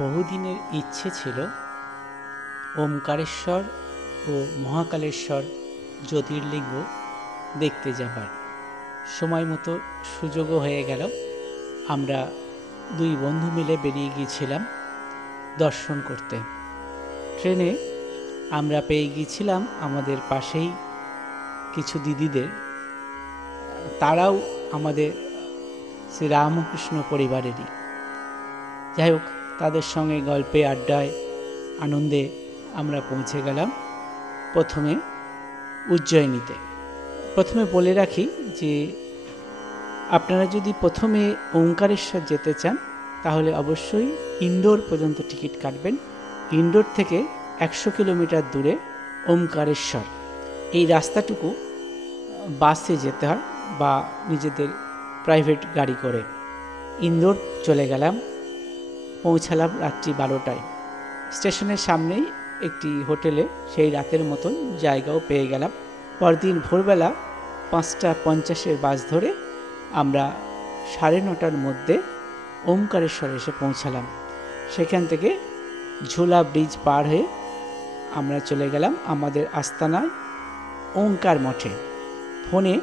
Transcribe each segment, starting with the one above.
বহুদিনের ইচ্ছে ছিল ওমকারেশ্বর ও মহাকালেশ্বর জ্যোতির্লিঙ্গ দেখতে যাবার। সময় মতো সুযোগও হয়ে গেল। আমরা দুই বন্ধু মিলে বেরিয়ে গিয়েছিলাম দর্শন করতে। ট্রেনে আমরা পেয়ে গিয়েছিলাম আমাদের পাশেই কিছু দিদিদের, তারাও আমাদের শ্রী রামকৃষ্ণ পরিবারেরই। যাই হোক, তাদের সঙ্গে গল্পে আড্ডায় আনন্দে আমরা পৌঁছে গেলাম প্রথমে উজ্জয়িনীতে। প্রথমে বলে রাখি যে আপনারা যদি প্রথমে ওঙ্কারেশ্বর যেতে চান তাহলে অবশ্যই ইন্দোর পর্যন্ত টিকিট কাটবেন। ইন্দোর থেকে 100 কিলোমিটার দূরে ওমকারেশ্বর। এই রাস্তাটুকু বাসে যেতে হয় বা নিজেদের প্রাইভেট গাড়ি করে। ইন্দোর চলে গেলাম, পৌঁছালাম রাত্রি 12টায়। স্টেশনের সামনেই একটি হোটেলে সেই রাতের মতন জায়গাও পেয়ে গেলাম। পরদিন ভোরবেলা 5:50 বাস ধরে আমরা 9:30টার মধ্যে ওমকারেশ্বর এসে পৌঁছালাম। সেখান থেকে ঝোলা ব্রিজ পার হয়ে আমরা চলে গেলাম আমাদের আস্তানায় ওঙ্কার মঠে। ফোনে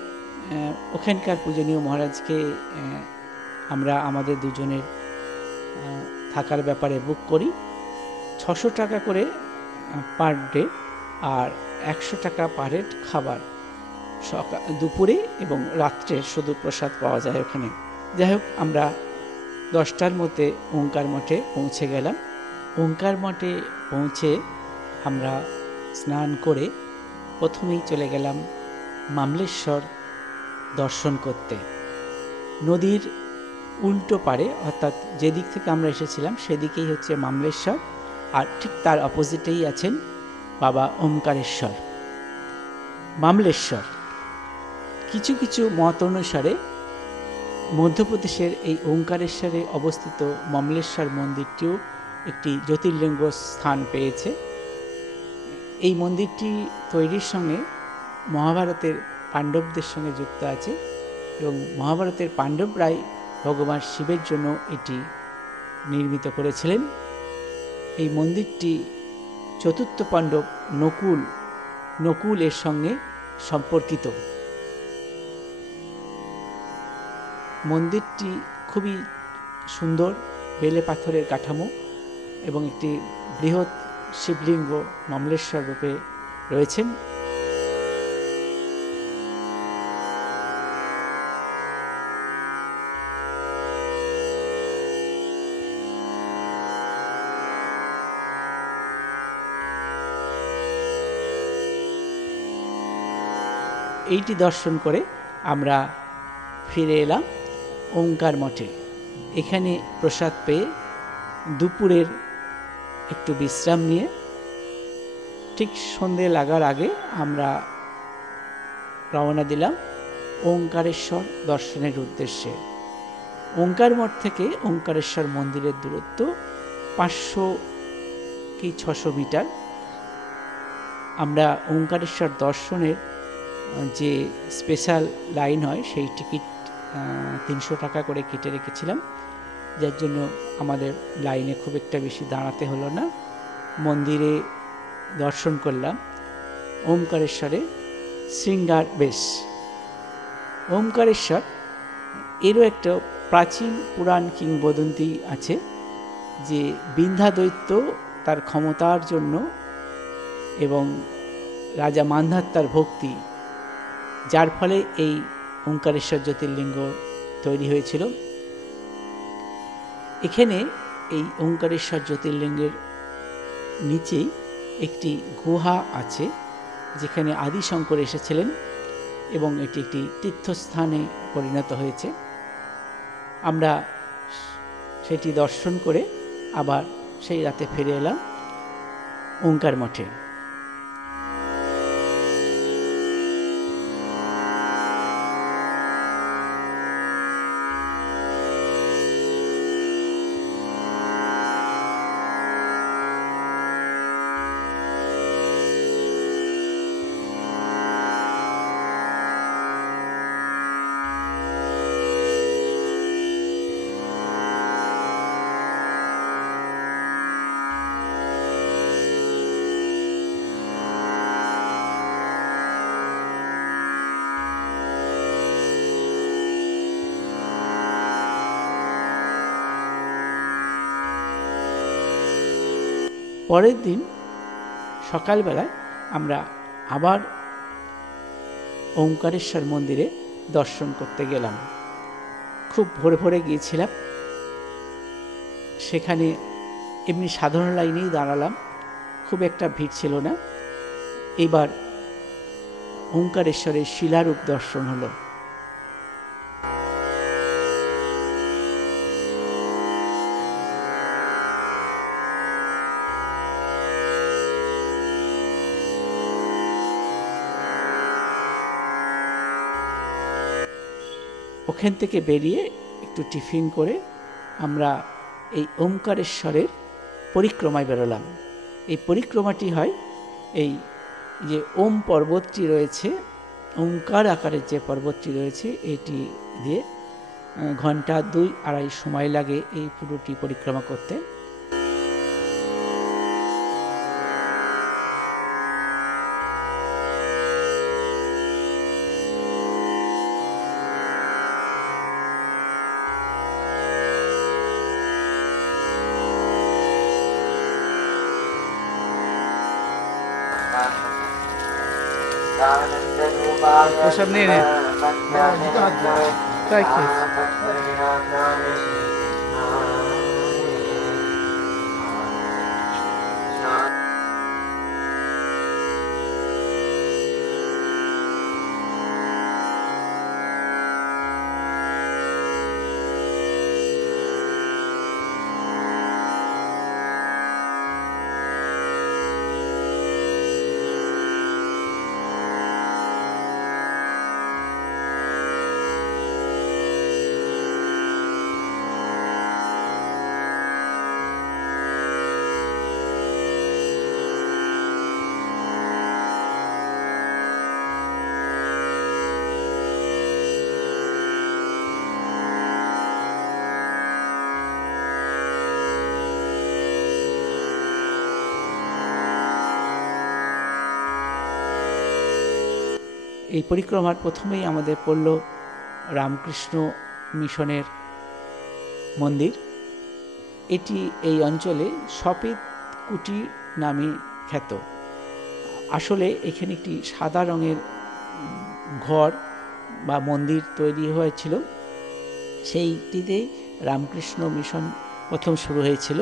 ওখানকার পূজনীয় মহারাজকে আমরা আমাদের দুজনের থাকার ব্যাপারে বুক করি। 600 টাকা করে পার ডে আর 100 টাকা পার হেড খাবার। দুপুরে এবং রাত্রে শুধু প্রসাদ পাওয়া যায় ওখানে। যাই হোক, আমরা 10টার মধ্যে ওঙ্কার মঠে পৌঁছে গেলাম। ওঙ্কার মঠে পৌঁছে আমরা স্নান করে প্রথমেই চলে গেলাম মামলেশ্বর দর্শন করতে। নদীর উল্টো পারে, অর্থাৎ যেদিক থেকে আমরা এসেছিলাম সেদিকেই হচ্ছে মামলেশ্বর, আর ঠিক তার অপোজিটেই আছেন বাবা ওমকারেশ্বর। মামলেশ্বর কিছু কিছু মত অনুসারে মধ্যপ্রদেশের এই ওঙ্কারেশ্বরে অবস্থিত মামলেশ্বর মন্দিরটিও একটি জ্যোতির্লিঙ্গ স্থান পেয়েছে। এই মন্দিরটি তৈরির সঙ্গে মহাভারতের পাণ্ডবদের সঙ্গে যুক্ত আছে এবং মহাভারতের পাণ্ডবরাই ভগবান শিবের জন্য এটি নির্মিত করেছিলেন। এই মন্দিরটি চতুর্থ পাণ্ডব নকুল এর সঙ্গে সম্পর্কিত। মন্দিরটি খুবই সুন্দর, বেলে পাথরের কাঠামো এবং একটি বৃহৎ শিবলিঙ্গ মামলেশ্বর রূপে রয়েছেন। এইটি দর্শন করে আমরা ফিরে এলাম ওঙ্কার মঠে। এখানে প্রসাদ পেয়ে দুপুরের একটু বিশ্রাম নিয়ে ঠিক সন্ধে লাগার আগে আমরা রওনা দিলাম ওঙ্কারেশ্বর দর্শনের উদ্দেশ্যে। ওঙ্কার মঠ থেকে ওঙ্কারেশ্বর মন্দিরের দূরত্ব 500 কি 600 মিটার। আমরা ওঙ্কারেশ্বর দর্শনের যে স্পেশাল লাইন হয় সেই টিকিট 300 টাকা করে কেটে রেখেছিলাম, যার জন্য আমাদের লাইনে খুব একটা বেশি দাঁড়াতে হলো না। মন্দিরে দর্শন করলাম ওমকারেশ্বরের শৃঙ্গার বেশ। ওমকারেশ্বর এরও একটা প্রাচীন পুরাণ কিংবদন্তি আছে যে বিন্ধ্যা দৈত্য তার ক্ষমতার জন্য এবং রাজা মান্ধাত্তার ভক্তি, যার ফলে এই ওঙ্কারেশ্বর জ্যোতির্লিঙ্গ তৈরি হয়েছিল। এখানে এই ওঙ্কারেশ্বর জ্যোতির্লিঙ্গের নিচেই একটি গুহা আছে যেখানে আদি শঙ্কর এসেছিলেন এবং এটি একটি তীর্থস্থানে পরিণত হয়েছে। আমরা সেটি দর্শন করে আবার সেই রাতে ফিরে এলাম ওঙ্কার মঠে। পরের দিন সকালবেলায় আমরা আবার ওঙ্কারেশ্বর মন্দিরে দর্শন করতে গেলাম। খুব ভোরে ভোরে গিয়েছিলাম, সেখানে এমনি সাধারণ লাইনেই দাঁড়ালাম, খুব একটা ভিড় ছিল না। এবার ওঙ্কারেশ্বরের শিলারূপ দর্শন হলো। ওখান থেকে বেরিয়ে একটু টিফিন করে আমরা এই ওঙ্কারেশ্বরের পরিক্রমায় বেরোলাম। এই পরিক্রমাটি হয় এই যে ওম পর্বতটি রয়েছে, ওঙ্কার আকারের যে পর্বতটি রয়েছে, এটি দিয়ে ঘন্টা 2-2.5 সময় লাগে এই পুরোটি পরিক্রমা করতে। ওসব নিয়ে নে তাই কি এই পরিক্রমার প্রথমেই আমাদের পড়ল রামকৃষ্ণ মিশনের মন্দির। এটি এই অঞ্চলে সফেদ কুটি নামে খ্যাত। আসলে এখানে একটি সাদা রঙের ঘর বা মন্দির তৈরি হয়েছিল, সেইটিতেই রামকৃষ্ণ মিশন প্রথম শুরু হয়েছিল।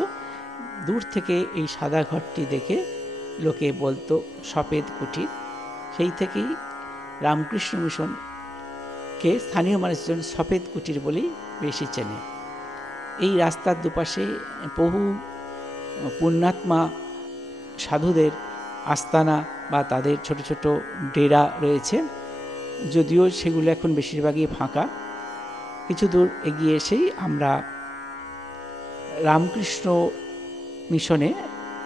দূর থেকে এই সাদা ঘরটি দেখে লোকে বলতো সফেদ কুটির। সেই থেকেই রামকৃষ্ণ মিশনকে স্থানীয় মানুষজন সফেদ কুটির বলেই বেশি চেনে। এই রাস্তার দুপাশে বহু পুণ্যাত্মা সাধুদের আস্তানা বা তাদের ছোট ছোট ডেরা রয়েছে, যদিও সেগুলো এখন বেশিরভাগই ফাঁকা। কিছু দূর এগিয়ে এসেই আমরা রামকৃষ্ণ মিশনে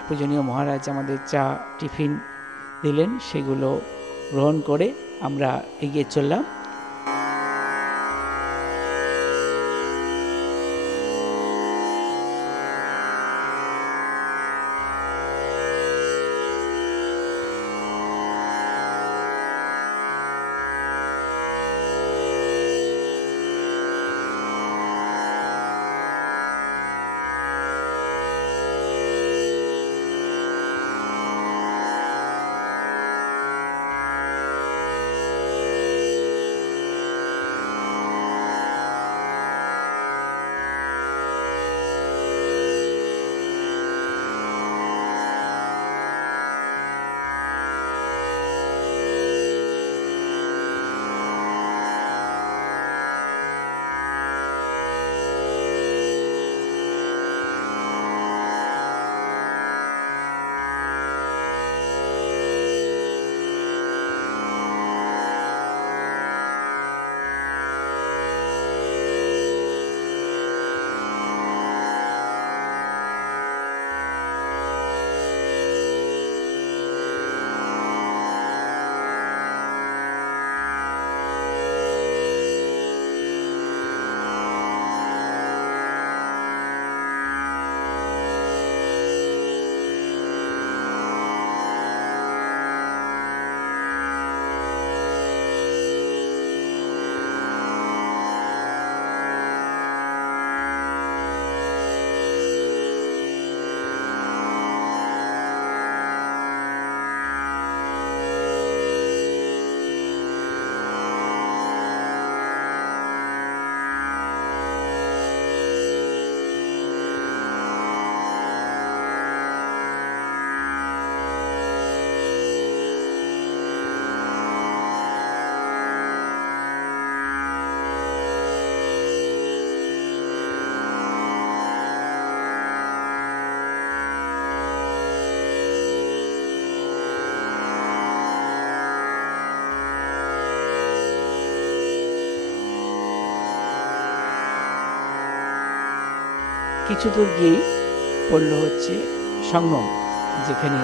পূজনীয় মহারাজ আমাদের চা টিফিন দিলেন, সেগুলো গ্রহণ করে আমরা এগিয়ে চললাম। কিছু দূর গিয়েই পড়ল হচ্ছে সঙ্গম, যেখানে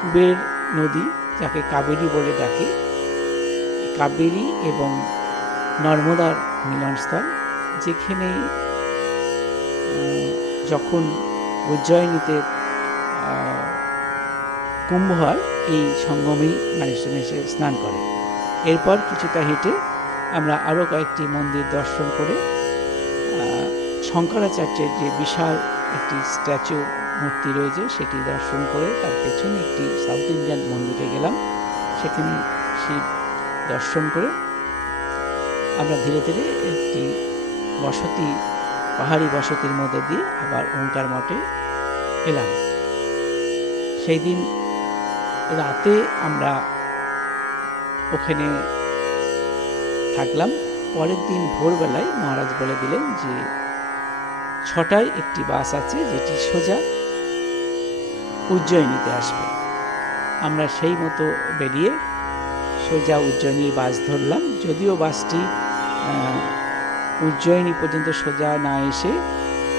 কুবের নদী, যাকে কাবেরী বলে ডাকে, কাবেরী এবং নর্মদার মিলনস্থল, যেখানে যখন উজ্জয়িনীতে কুম্ভ হয় এই সঙ্গমেই মানুষজন এসে স্নান করে। এরপর কিছুটা হেঁটে আমরা আরও কয়েকটি মন্দির দর্শন করে শঙ্করাচার্যের যে বিশাল একটি স্ট্যাচু মূর্তি রয়েছে সেটি দর্শন করে তার পেছনে একটি সাউথ ইন্ডিয়ান মন্দিরে গেলাম। সেখানে শিব দর্শন করে আমরা ধীরে ধীরে একটি বসতি, পাহাড়ি বসতির মধ্যে দিয়ে আবার ওঙ্কার মঠে এলাম। সেই দিন রাতে আমরা ওখানে থাকলাম। পরের দিন ভোরবেলায় মহারাজ বলে দিলেন যে 6টায় একটি বাস আছে যেটি সোজা উজ্জয়িনীতে আসবে। আমরা সেই মতো বেরিয়ে সোজা উজ্জয়িনীর বাস ধরলাম। যদিও বাসটি উজ্জয়িনী পর্যন্ত সোজা না এসে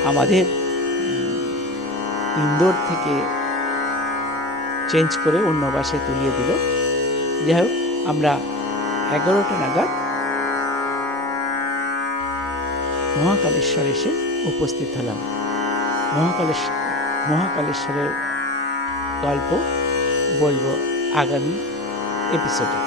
আমাদের ইন্দোর থেকে চেঞ্জ করে অন্য বাসে তুলিয়ে দিল। যাই হোক, আমরা 11টা নাগাদ মহাকালেশ্বর এসে উপস্থিত হলাম। মহাকালেশ্বরের গল্প বলবো আগামী এপিসোডে।